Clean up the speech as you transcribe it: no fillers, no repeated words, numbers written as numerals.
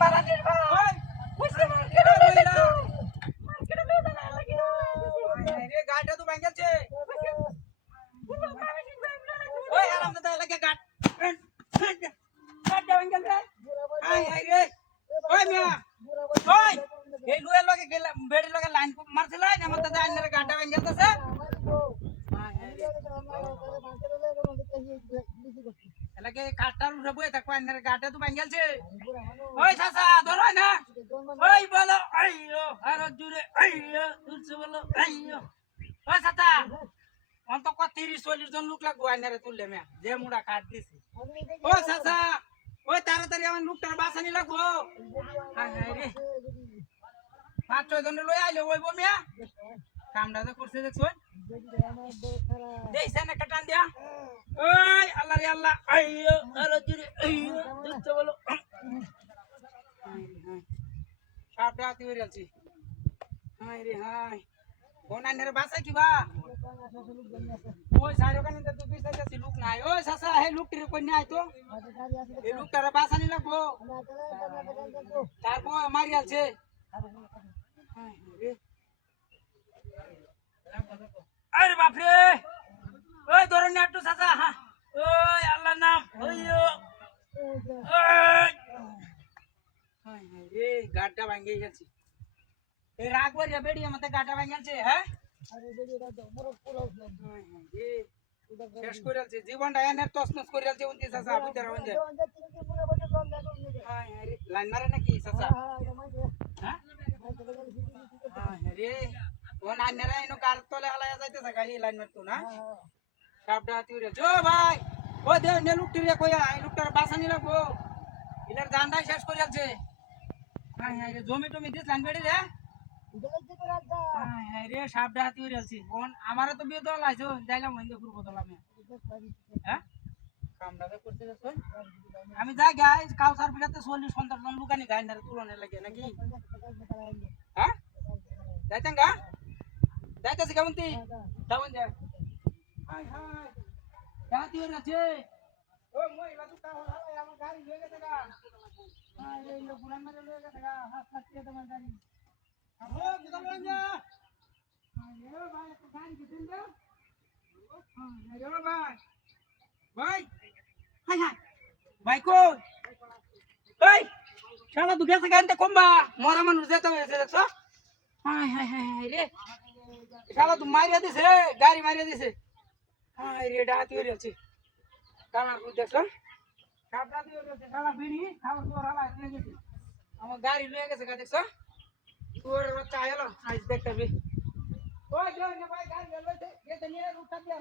বারানের ভাই বুঝতে মার্কেটে লইলা মার্কেটে লইলা না লাগি রে গাড়িটা তো ভাঙছে ওই আরাম দাদা লাগে গাড় গাড়িটা ভাঙছে রে আই আই রে ওই মিয়া ওই এই লুয়ের লগে গেলাম বেড়ির লগে লাইন মারছিল না আমার দাদা আইনারে গাড়িটা ভাঙছে এলাকে কাটার উঠে বই থাকবো আইনারে গাড়িটা তো ভাঙছে ওই চাচা ধরো না ওই বলো আইয়ো আরো জুড়ে আইয়ো তুলছে বলো আইয়ো ওই চাচা অন্ত 30-40 জন লোক লাগবো আইনারে তুললে মিয়া যে মুড়া কাট দিছি ও চাচা ওই তাড়াতাড়ি আমার লোকটার বাসানি লাগবো হায় হায় রে 5-6 জন লই আইলে ওইবো মিয়া কামটা তো করছে দেখছো দেইছে না কাটান দিয়া ওই আল্লাহ রে আল্লাহ আইয়ো আরো জুড়ে আইয়ো তুলছে বলো সাপটা আতি হয়ে যাচ্ছি হায় রে হায় কোন আইনারে বাসা কিবা ওই সাইর ওখানে তো তুই যাচ্ছি লোক নাই ওই চাচা হে লোকটির কই নাই তো এই লোকটার বাসা নি লাগবো তারপর মারি আছে আরে বাপ রে ওই ধরুন না একটু চাচা ওই আল্লাহর নাম ওইয়ো ওই হায় হায় রে গাড়টা ভাঙে গেছে এই রাগবার রে বেড়ি আমাতে গাড়টা ভাঙছে হ্যাঁ আরে বেড়িটা তো মোর পুরো হায় হায় রে শেষ করে আছে জীবনটা এনে তছনছ করে আছে উনতি চাচা বুঝার হন যায় হায় হায় রে লাইন মারে নাকি চাচা হ্যাঁ হায় হায় রে ও না নেরা ইনো কার তলে হালায়া যাইতেছে গাড়ি লাইন মারতো না সাপটা তুইরে জো ভাই ও দে নে লুকটি রে কইয়া এই লুকটার বাসানি লাগবো ইলার জানটাই শেষ করে আছে হায় হায় রে জমি টমি দিস লাইন বেড়ি রে হায় হায় রে সাপটা তুইরে আছি কোন আমারে তো বিয়ে দল আইছো যাইলাম হইন্দে পুরো বদল আমি হ্যাঁ কামটা তো করতে যাচ্ছ আমি যাই গাই কাউসার পিটাতে 40-50 জন লুকানি গাই না তুলনে লাগে নাকি হ্যাঁ যাইতেন গা যাইতেছি কেমন তুই কেমন যা হায় হায় জাতি হয়ে গেছে ও মহিলা তো কাউ হালাই আমার গাড়ি লয়ে গেছে গা হায় রে লোক পুরান মারে লয়ে গেছে গা হাত কাটতে তোমার গাড়ি ও বুঝা বলেন যা হায় রে ভাই একটু গাড়ি দিতেন যা হায় রে ভাই ভাই হায় হায় ভাই কই এই শালা দুটো গেছে গানতে কমবা মরা মানুষ যেতে হয়েছে দেখছো হায় হায় হায় রে শালা তো মারিয়া দিছে গাড়ি মারিয়া দিছে হায় রে ডাতি হয়ে আছে কামার কই দেখছো সাপটা দিয়ে গেছে শালা বিড়ি খাওয়া তোর হালা দিয়ে গেছে আমার গাড়ি লয়ে গেছে গা দেখছো তোর বাচ্চা এলো আজ দেখতে ওই যে ভাই গাড়ি লয়ে গেছে নিয়ে রুটা দিয়া